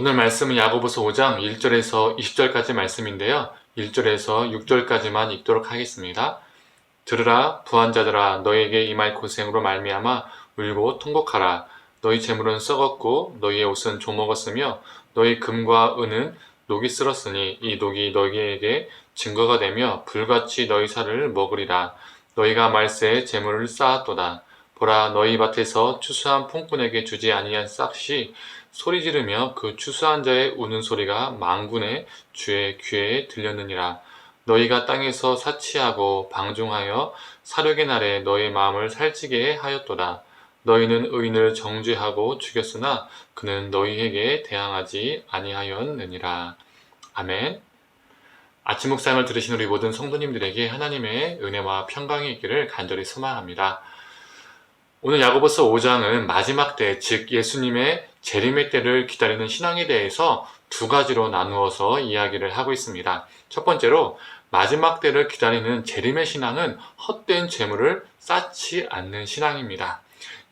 오늘 말씀은 야고보서 5장 1절에서 20절까지 말씀인데요. 1절에서 6절까지만 읽도록 하겠습니다. 들으라 부한자들아 너희에게 임할 고생으로 말미암아 울고 통곡하라. 너희 재물은 썩었고 너희의 옷은 조먹었으며 너희 금과 은은 녹이 쓸었으니 이 녹이 너희에게 증거가 되며 불같이 너희 살을 먹으리라. 너희가 말세에 재물을 쌓았도다. 보라 너희 밭에서 추수한 풍꾼에게 주지 아니한 싹이 소리 지르며 그 추수한 자의 우는 소리가 만군의 주의 귀에 들렸느니라. 너희가 땅에서 사치하고 방종하여 사륙의 날에 너희 마음을 살찌게 하였도다. 너희는 의인을 정죄하고 죽였으나 그는 너희에게 대항하지 아니하였느니라. 아멘. 아침 묵상을 들으신 우리 모든 성도님들에게 하나님의 은혜와 평강이 있기를 간절히 소망합니다. 오늘 야고보서 5장은 마지막 때, 즉 예수님의 재림의 때를 기다리는 신앙에 대해서 두 가지로 나누어서 이야기를 하고 있습니다. 첫 번째로 마지막 때를 기다리는 재림의 신앙은 헛된 재물을 쌓지 않는 신앙입니다.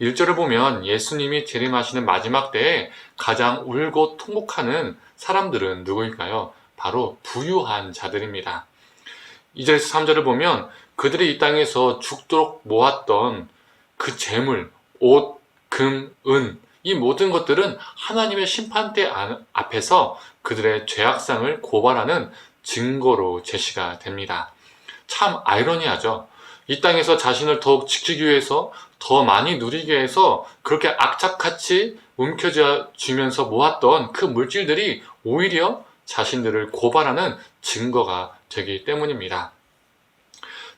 1절을 보면 예수님이 재림하시는 마지막 때에 가장 울고 통곡하는 사람들은 누구일까요? 바로 부유한 자들입니다. 2절에서 3절을 보면 그들이 이 땅에서 죽도록 모았던 그 재물, 옷, 금, 은, 이 모든 것들은 하나님의 심판대 앞에서 그들의 죄악상을 고발하는 증거로 제시가 됩니다. 참 아이러니하죠. 이 땅에서 자신을 더욱 지키기 위해서 더 많이 누리기 위해서 그렇게 악착같이 움켜쥐면서 모았던 그 물질들이 오히려 자신들을 고발하는 증거가 되기 때문입니다.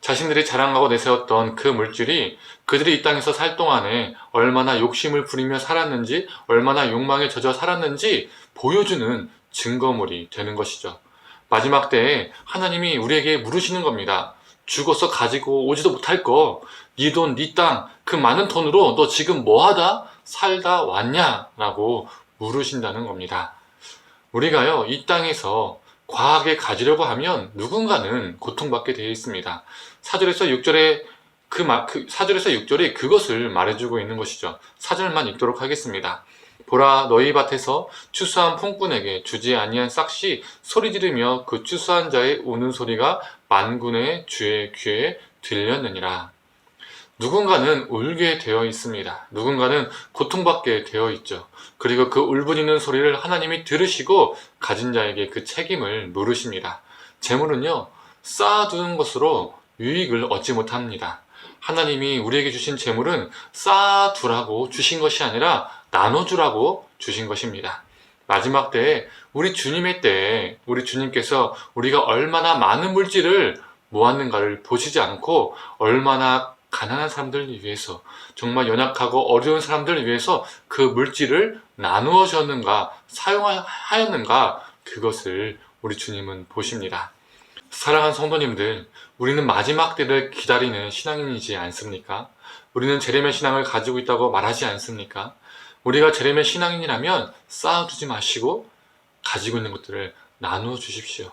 자신들이 자랑하고 내세웠던 그 물질이 그들이 이 땅에서 살 동안에 얼마나 욕심을 부리며 살았는지, 얼마나 욕망에 젖어 살았는지 보여주는 증거물이 되는 것이죠. 마지막 때에 하나님이 우리에게 물으시는 겁니다. 죽어서 가지고 오지도 못할 거, 네 돈, 네 땅, 그 많은 돈으로 너 지금 뭐하다 살다 왔냐? 라고 물으신다는 겁니다. 우리가요, 이 땅에서 과하게 가지려고 하면 누군가는 고통받게 되어 있습니다. 4절에서 6절에 4절에서 6절이 그것을 말해주고 있는 것이죠. 4절만 읽도록 하겠습니다. 보라 너희 밭에서 추수한 풍꾼에게 주지 아니한 싹이 소리 지르며 그 추수한 자의 우는 소리가 만군의 주의 귀에 들렸느니라. 누군가는 울게 되어 있습니다. 누군가는 고통받게 되어 있죠. 그리고 그 울부짖는 소리를 하나님이 들으시고 가진 자에게 그 책임을 물으십니다. 재물은요, 쌓아두는 것으로 유익을 얻지 못합니다. 하나님이 우리에게 주신 재물은 쌓아두라고 주신 것이 아니라 나눠주라고 주신 것입니다. 마지막 때에 우리 주님의 때에 우리 주님께서 우리가 얼마나 많은 물질을 모았는가를 보시지 않고 얼마나 가난한 사람들을 위해서, 정말 연약하고 어려운 사람들을 위해서 그 물질을 나누어 줬는가, 사용하였는가, 그것을 우리 주님은 보십니다. 사랑하는 성도님들, 우리는 마지막 때를 기다리는 신앙인이지 않습니까? 우리는 재림의 신앙을 가지고 있다고 말하지 않습니까? 우리가 재림의 신앙인이라면 쌓아두지 마시고 가지고 있는 것들을 나누어 주십시오.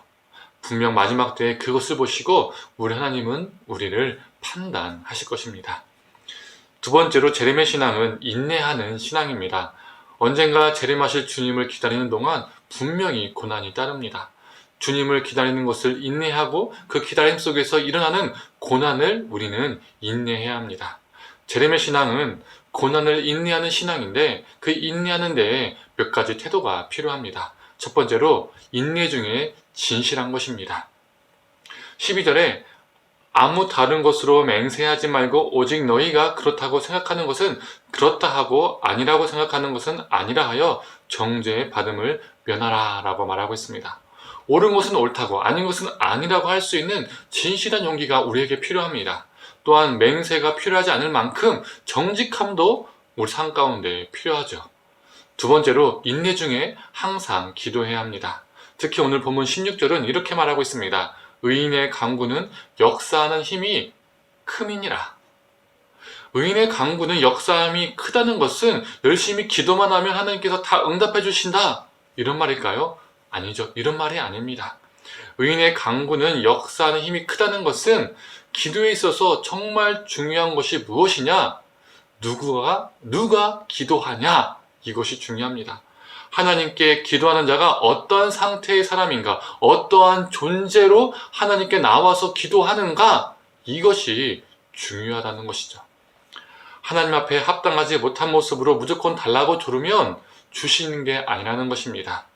분명 마지막 때에 그것을 보시고 우리 하나님은 우리를 판단하실 것입니다. 두 번째로 재림의 신앙은 인내하는 신앙입니다. 언젠가 재림하실 주님을 기다리는 동안 분명히 고난이 따릅니다. 주님을 기다리는 것을 인내하고 그 기다림 속에서 일어나는 고난을 우리는 인내해야 합니다. 재림의 신앙은 고난을 인내하는 신앙인데 그 인내하는 데에 몇 가지 태도가 필요합니다. 첫 번째로 인내 중에 진실한 것입니다. 12절에 아무 다른 것으로 맹세하지 말고 오직 너희가 그렇다고 생각하는 것은 그렇다 하고 아니라고 생각하는 것은 아니라 하여 정죄 받음을 면하라 라고 말하고 있습니다. 옳은 것은 옳다고 아닌 것은 아니라고 할 수 있는 진실한 용기가 우리에게 필요합니다. 또한 맹세가 필요하지 않을 만큼 정직함도 우리 삶 가운데 필요하죠. 두 번째로 인내 중에 항상 기도해야 합니다. 특히 오늘 본문 16절은 이렇게 말하고 있습니다. 의인의 간구는 역사하는 힘이 큼이니라. 의인의 간구는 역사함이 크다는 것은 열심히 기도만 하면 하나님께서 다 응답해 주신다, 이런 말일까요? 아니죠. 이런 말이 아닙니다. 의인의 간구는 역사하는 힘이 크다는 것은 기도에 있어서 정말 중요한 것이 무엇이냐? 누가 기도하냐? 이것이 중요합니다. 하나님께 기도하는 자가 어떠한 상태의 사람인가, 어떠한 존재로 하나님께 나와서 기도하는가, 이것이 중요하다는 것이죠. 하나님 앞에 합당하지 못한 모습으로 무조건 달라고 조르면 주시는 게 아니라는 것입니다.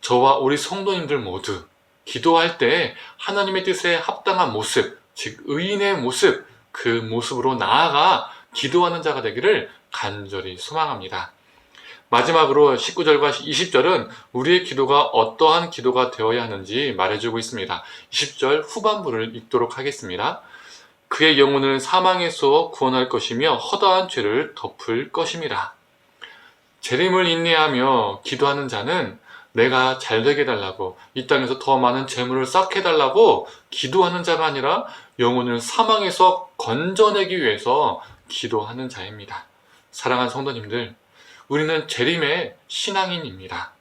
저와 우리 성도님들 모두 기도할 때 하나님의 뜻에 합당한 모습, 즉 의인의 모습, 그 모습으로 나아가 기도하는 자가 되기를 간절히 소망합니다. 마지막으로 19절과 20절은 우리의 기도가 어떠한 기도가 되어야 하는지 말해주고 있습니다. 20절 후반부를 읽도록 하겠습니다. 그의 영혼을 사망에서 구원할 것이며 허다한 죄를 덮을 것임이라. 재림을 인내하며 기도하는 자는 내가 잘되게 해달라고, 이 땅에서 더 많은 재물을 쌓게 해달라고 기도하는 자가 아니라 영혼을 사망에서 건져내기 위해서 기도하는 자입니다. 사랑하는 성도님들, 우리는 재림의 신앙인입니다.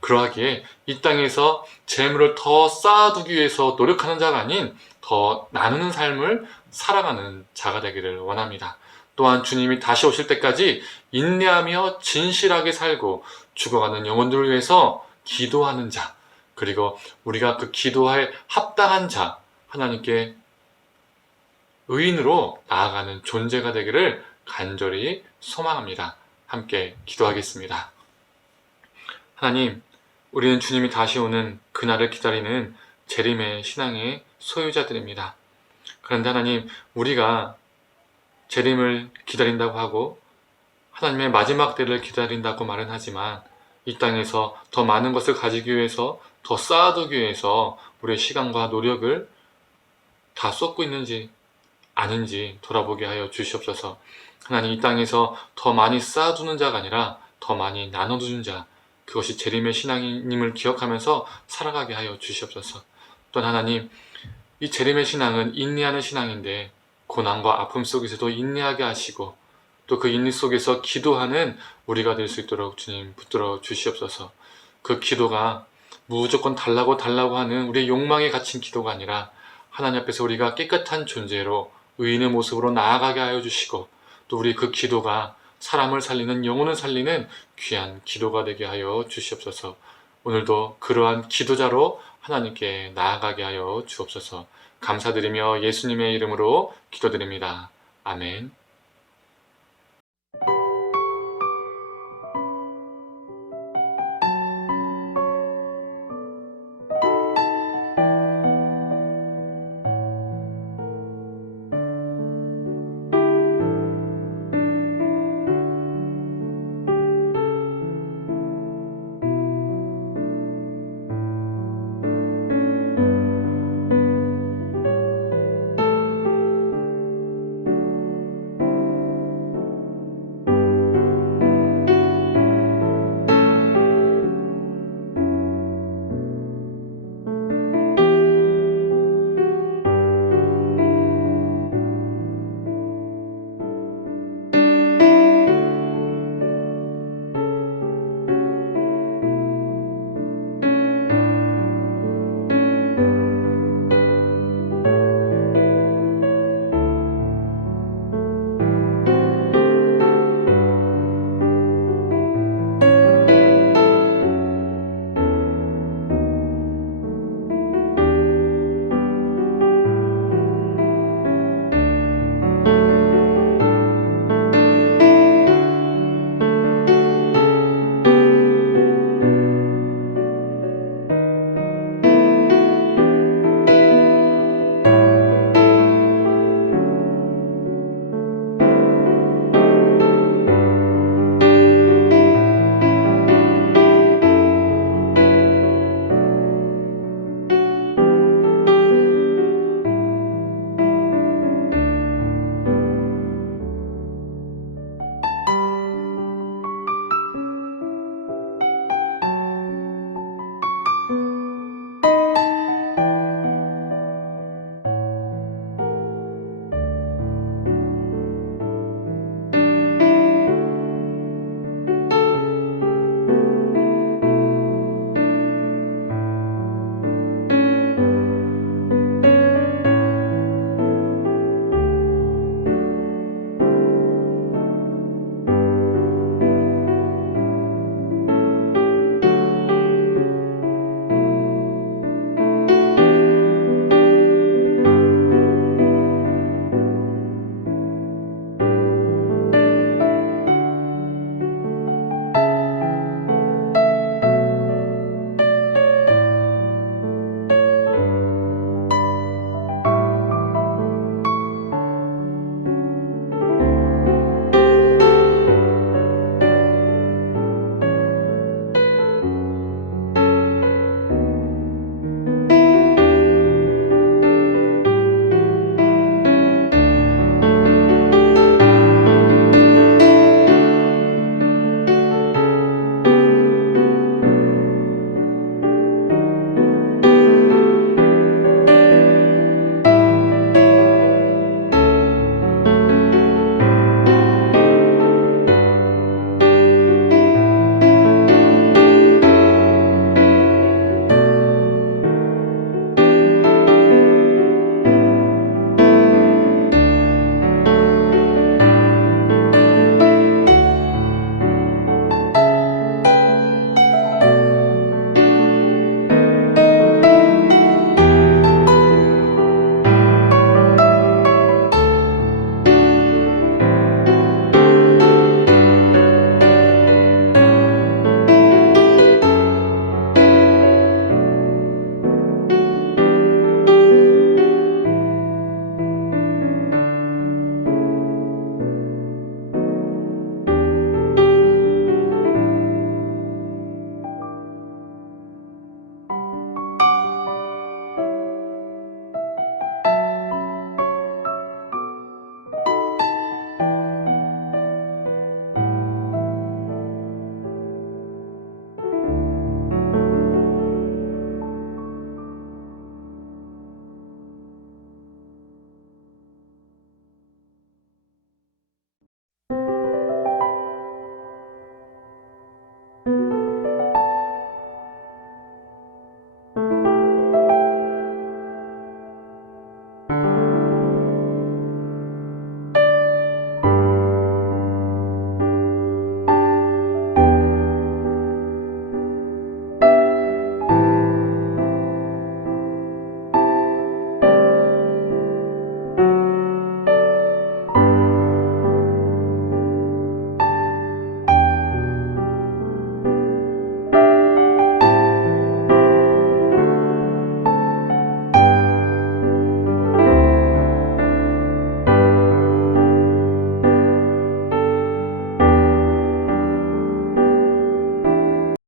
그러하기에 이 땅에서 재물을 더 쌓아두기 위해서 노력하는 자가 아닌 더 나누는 삶을 살아가는 자가 되기를 원합니다. 또한 주님이 다시 오실 때까지 인내하며 진실하게 살고 죽어가는 영혼들을 위해서 기도하는 자, 그리고 우리가 그 기도할 합당한 자, 하나님께 의인으로 나아가는 존재가 되기를 간절히 소망합니다. 함께 기도하겠습니다. 하나님, 우리는 주님이 다시 오는 그날을 기다리는 재림의 신앙의 소유자들입니다. 그런데 하나님, 우리가 재림을 기다린다고 하고 하나님의 마지막 때를 기다린다고 말은 하지만 이 땅에서 더 많은 것을 가지기 위해서, 더 쌓아두기 위해서 우리의 시간과 노력을 다 쏟고 있는지 아닌지 돌아보게 하여 주시옵소서. 하나님, 이 땅에서 더 많이 쌓아두는 자가 아니라 더 많이 나눠두는 자, 그것이 재림의 신앙임을 기억하면서 살아가게 하여 주시옵소서. 또한 하나님, 이 재림의 신앙은 인내하는 신앙인데 고난과 아픔 속에서도 인내하게 하시고 또 그 인내 속에서 기도하는 우리가 될 수 있도록 주님 붙들어 주시옵소서. 그 기도가 무조건 달라고 하는 우리의 욕망에 갇힌 기도가 아니라 하나님 앞에서 우리가 깨끗한 존재로 의인의 모습으로 나아가게 하여 주시고 또 우리 그 기도가 사람을 살리는, 영혼을 살리는 귀한 기도가 되게 하여 주시옵소서. 오늘도 그러한 기도자로 하나님께 나아가게 하여 주옵소서. 감사드리며 예수님의 이름으로 기도드립니다. 아멘.